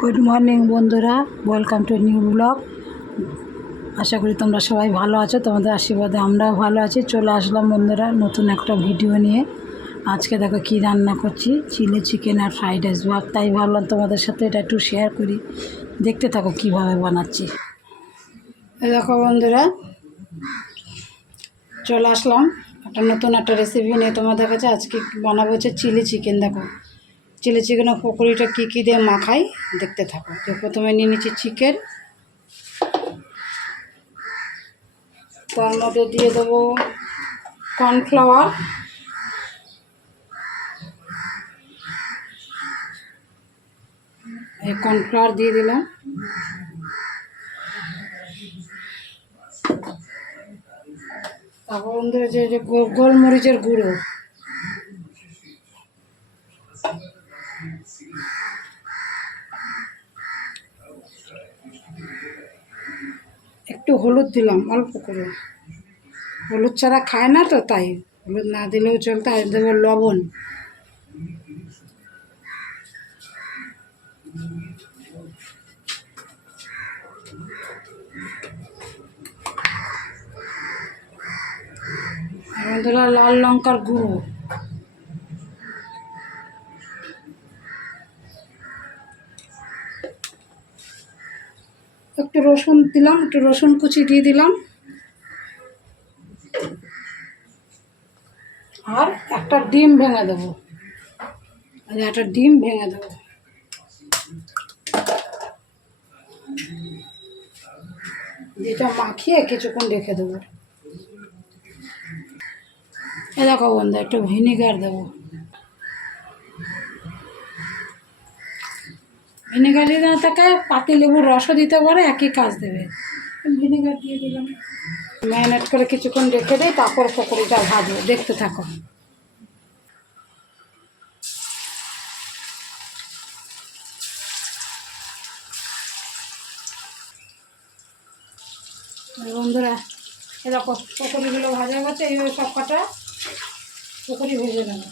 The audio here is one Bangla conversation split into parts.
গুড মর্নিং বন্ধুরা। ওয়েলকাম টু নিউ ব্লগ আশা করি তোমরা সবাই ভালো আছো, তোমাদের আশীর্বাদে আমরাও ভালো আছি। চলে আসলাম বন্ধুরা নতুন একটা ভিডিও নিয়ে। আজকে দেখো কি রান্না করছি, চিলি চিকেন আর ফ্রাইড রাইস ভাব, তাই ভাবলাম তোমাদের সাথে এটা একটু শেয়ার করি। দেখতে থাকো কীভাবে বানাচ্ছি। দেখো বন্ধুরা, চলে আসলাম। একটা নতুন একটা রেসিপি নিয়ে তোমাদের কাছে আজকে বানাবো হচ্ছে চিলি চিকেন দেখো। চিলি চিকেনের পকোড়িটা কী কী দিয়ে মাখাই দেখতে থাকো। তো প্রথমে নিয়ে নিচ্ছি চিকেন। তার মধ্যে দিয়ে দেবো কর্নফ্লাওয়ার। এই কর্নফ্লাওয়ার দিয়ে দিলাম। তারপর যে গোলমরিচের গুঁড়ো। একটু হলুদ দিলাম, অল্প করে। হলুদ ছাড়া খায় না তো, তাই। হলুদ না দিলেও চলতো আর দেবো লবণ। বন্ধুরা, লাল লঙ্কার গুঁড়ো। একটু রসুন দিলাম, একটু রসুন কুচি দিয়ে দিলাম। আর একটা ডিম ভেঙে দেবো। আর একটা ডিম ভেঙে দেবো। যেটা মাখিয়ে কিছুক্ষণ রেখে দেবো। এ দেখো বন্ধু একটু ভিনিগার দেবো। ভিনেগার যদি না থাকে পাতি লেবুর রসও দিতে পারে, একই কাজ দেবে। ভিনেগার দিয়ে দিলাম। ম্যারিনেট করে কিছুক্ষণ রেখে দেয় তারপর পকোড়িটা ভাজবো। দেখতে থাকো। বন্ধুরা এরকম পকোড়িগুলো ভাজা গেছে, এইভাবে সব কটা পকোড়ি ভেজে নেব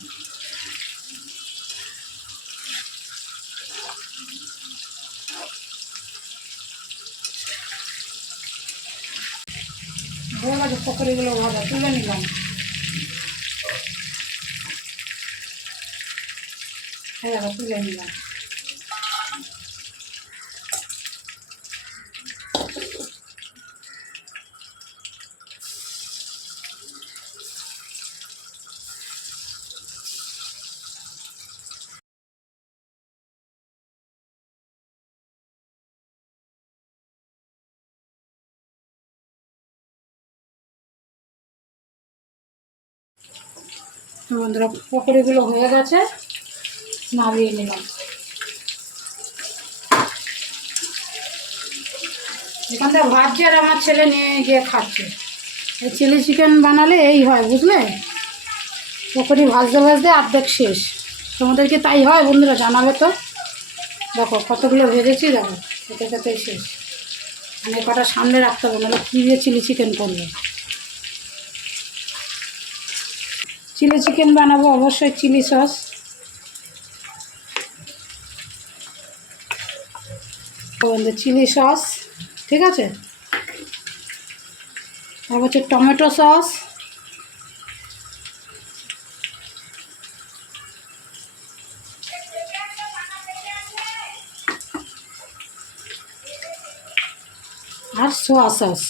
হয়ে গেছে পকড়িগুলো ভাজা তুলে নিলাম। হ্যাঁ তুলে নিলাম। তো বন্ধুরা, পকোড়িগুলো হয়ে গেছে। নামিয়ে নিলাম। এখান থেকে ভাজছে আর আমার ছেলে নিয়ে গিয়ে খাচ্ছে। এই চিলি চিকেন বানালে এই হয়, বুঝলে? পকোড়ি ভাজতে ভাজতে অর্ধেক শেষ। তোমাদেরকে তাই হয়, বন্ধুরা, জানাবে তো। দেখো, কতগুলো ভেজেছি, দেখো খেতেই শেষ। মানে কটা সামনে রাখতে হবে, নাহলে কী দিয়ে চিলি চিকেন করবে? চিলি চিকেন বানাবো, অবশ্যই চিলি সস চিলি সস ঠিক আছে? তারপর হচ্ছে টমেটো সস আর সোয়া সস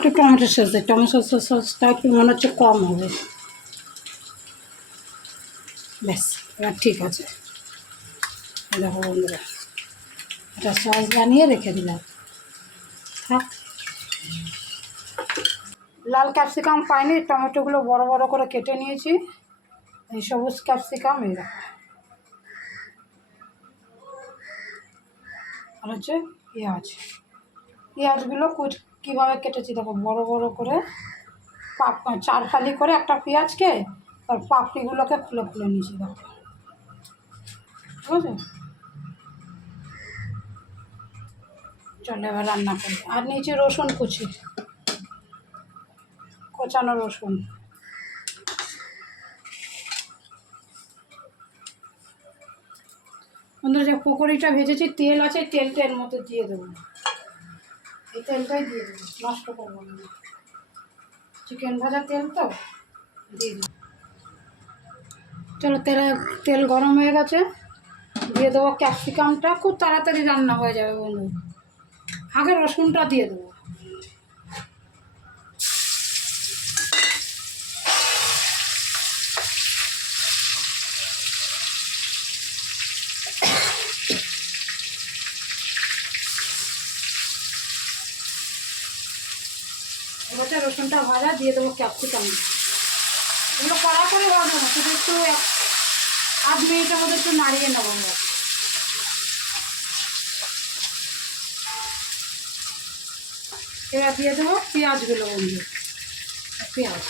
একটু টমেটো সস দিই। টমেটো সসটা একটু মনে হচ্ছে কম হবে। ব্যাস, এবার ঠিক আছে। দেখো বন্ধুরা এটা সস বানিয়ে রেখে দিলাম। থাক। লাল ক্যাপসিকাম পাইনি, টমেটোগুলো বড় বড় করে কেটে নিয়েছি। এই সবুজ ক্যাপসিকাম এই আর হচ্ছে পেঁয়াজ। পেঁয়াজগুলো কুচ কীভাবে কেটেছি? দেখো, বড় বড় করে পাপ চার ফালি করে একটা পেঁয়াজকে আর পাপড়িগুলোকে খুলে খুলে নিয়েছি, দেখো। বুঝছ? চলো এবার রান্না করি। আর নিচে রসুন কুচি। কোচানো রসুন। বন্ধুরা, যে পকোড়িটা ভেজেছি, তেল আছে, তেলটা এর মধ্যে দিয়ে দেবো। এই তেলটাই দিয়ে দেবো, নষ্ট করব না। চিকেন ভাজা তেল তো, দিয়ে দেবো। চলো, তেলে, তেল গরম হয়ে গেছে। দিয়ে দেবো ক্যাপসিকামটা খুব তাড়াতাড়ি রান্না হয়ে যাবে বন্ধু। আগে রসুনটা দিয়ে দেবো। রসুনটা ভাজা, দিয়ে দেবো ক্যাপসিকাম এগুলো কড়া করে ভাজবো না শুধু একটু আধ মিনিটের মধ্যে একটু নাড়িয়ে নেব আমরা। এবার দিয়ে দেবো পেঁয়াজগুলো বন্ধু, পেঁয়াজ।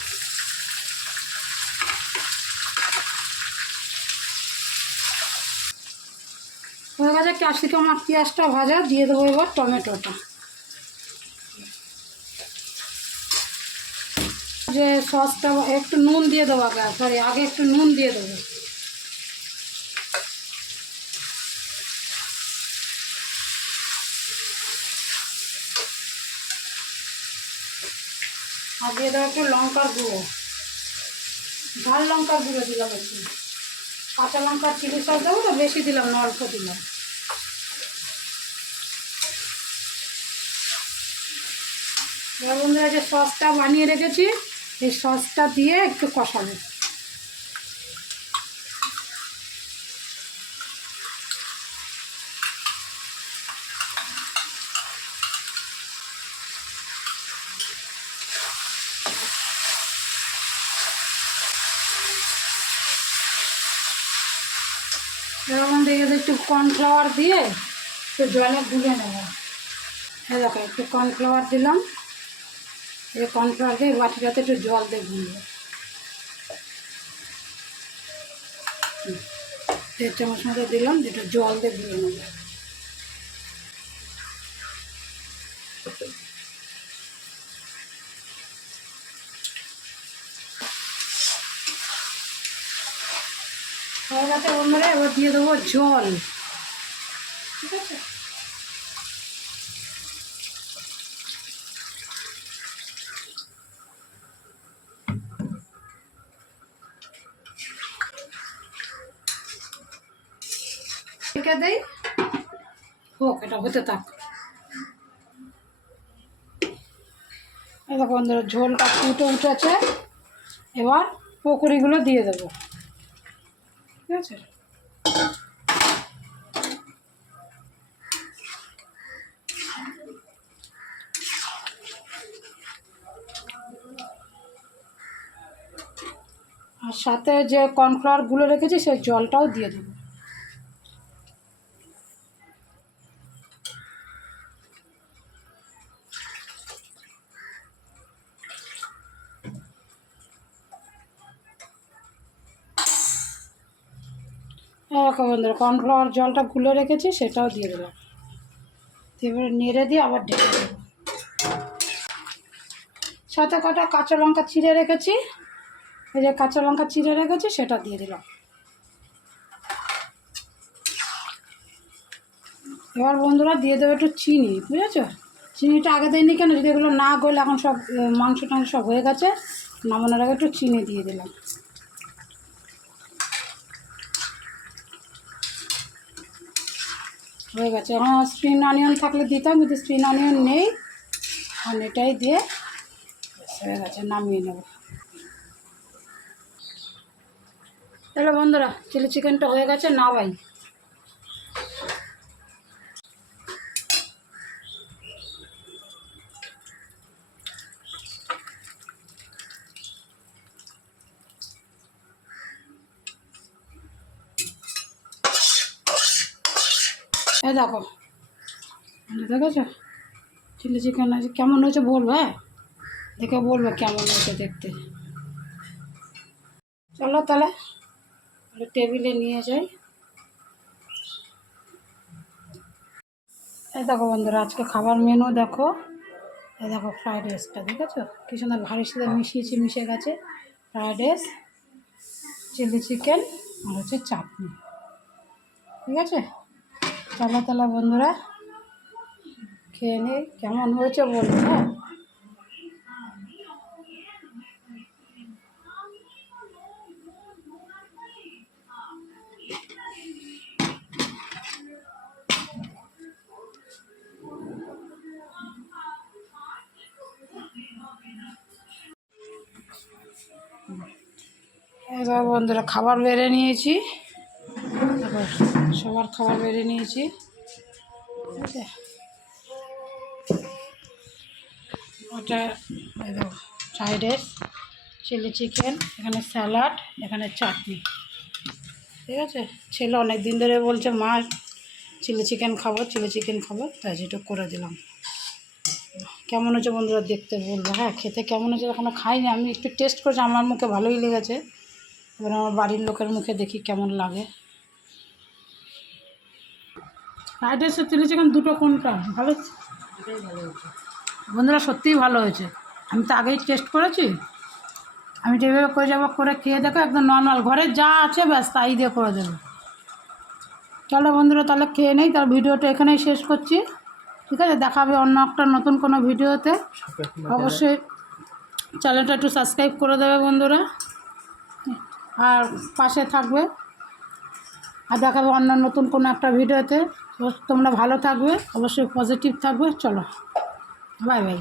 হয়ে গেছে ক্যাপসিকাম আর পেঁয়াজটা ভাজা, দিয়ে দেবো এবার টমেটোটা। যে সসটা একটু নুন দিয়ে দেবো আগে সরি আগে একটু নুন দিয়ে দেবো। আর দিয়ে দেবো একটু লঙ্কার গুঁড়ো। ঝাল লঙ্কার গুঁড়ো দিলাম একটু। কাঁচা লঙ্কার চিলি সস দেবো তো, বেশি দিলাম না, অল্প দিলাম। বন্ধুরা যে সসটা বানিয়ে রেখেছি। এই সসটা দিয়ে একটু কষাবো। এরকম এখানে একটু কর্নফ্লাওয়ার দিয়ে একটু জলে গুলে নেব। হ্যাঁ দেখো, একটু কর্নফ্লাওয়ার দিলাম। এই কর্নফ্লাওয়ার দিয়ে বাটিটাতে একটু জল দিয়ে গুলবো দেড় চামচ মতো দিলাম যেটা জল দিয়ে গুলে নেব। গেছে বন্ধুরা, এবার দিয়ে দেবো জল। ঠিক আছে? ঢেকে দেই? হোক, এটা হতে থাক। ঝোলটা ফুটে উঠেছে। এবার পকোড়িগুলো দিয়ে দেবো। ঠিক আছে? আর সাথে যে কর্নফ্লাওয়ারগুলো রেখেছি, সেই জলটাও দিয়ে দেবো। এরকম বন্ধুরা কর্নফ্লাওয়ার জলটা গুলে রেখেছি, সেটাও দিয়ে দিলাম। এবারে নেড়ে দিয়ে আবার ঢেকে দেবো। সাথে কটা কাঁচা লঙ্কা চিড়ে রেখেছি। এই যে কাঁচা লঙ্কা চিড়ে রেখেছি, সেটা দিয়ে দিলাম। এবার বন্ধুরা দিয়ে দেবো একটু চিনি, বুঝেছ? চিনিটা আগে দিইনি কেন? যদি এগুলো না গলে এখন সব মাংস টাংস সব হয়ে গেছে, নামানোর আগে একটু চিনি দিয়ে দিলাম। হয়ে গেছে। হ্যাঁ স্প্রিং অনিয়ন থাকলে দিতাম, কিন্তু স্প্রিং অনিয়ন নেই। আর এটাই দিয়ে হয়ে গেছে, নামিয়ে নেব। তাহলে বন্ধুরা, চিলি চিকেনটা হয়ে গেছে না ভাই এই দেখো। দেখেছ? চিলি চিকেন আছে। কেমন হয়েছে বলব? হ্যাঁ দেখে বলব কেমন হয়েছে দেখতে। চলো তাহলে টেবিলে নিয়ে যাই। এই দেখো বন্ধুরা, আজকে খাবার মেনু দেখো। এই দেখো ফ্রাইড রাইসটা দেখেছ? কি সুন্দর ভারী সাথে মিশিয়েছি, মিশে গেছে। ফ্রাইড রাইস চিলি চিকেন আর হচ্ছে চাটনি। ঠিক আছে? চলো তাহলে বন্ধুরা। খেয়ে নে কেমন হয়েছে বলব হ্যাঁ? এবার বন্ধুরা খাবার বেড়ে নিয়েছি। সবার খাবার বেড়ে নিয়েছি। ওটা ফ্রাইড রাইস চিলি চিকেন এখানে স্যালাড এখানে চাটনি। ঠিক আছে? ছেলে অনেক দিন ধরে বলছে, মা চিলি চিকেন খাব চিলি চিকেন খাব। তাই যেটা করে দিলাম। কেমন হচ্ছে বন্ধুরা দেখতে বলব। হ্যাঁ খেতে কেমন হচ্ছে এখনও খাইনি। আমি একটু টেস্ট করেছি, আমার মুখে ভালোই লেগেছে। এবার আমার বাড়ির লোকের মুখে দেখি কেমন লাগে। ফ্রাইড রাইস আর চিলি চিকেন দুটো কোনটা ভালো? বন্ধুরা, সত্যিই ভালো হয়েছে। আমি তো আগেই টেস্ট করেছি। আমি যেভাবে করে যাব, করে খেয়ে দেখো, একদম নর্মাল ঘরে যা আছে, ব্যাস, তাই দিয়ে করে দেবো। চলো বন্ধুরা, তাহলে খেয়ে নেই। তার ভিডিওটা এখানেই শেষ করছি। ঠিক আছে? দেখাবে অন্য একটা নতুন কোনো ভিডিওতে। অবশ্যই চ্যানেলটা একটু সাবস্ক্রাইব করে দেবে বন্ধুরা। আর পাশে থাকবে। আর দেখাবে অন্য নতুন কোনো একটা ভিডিওতে। তোমরা ভালো থাকবে অবশ্যই পজিটিভ থাকবে চলো বাই বাই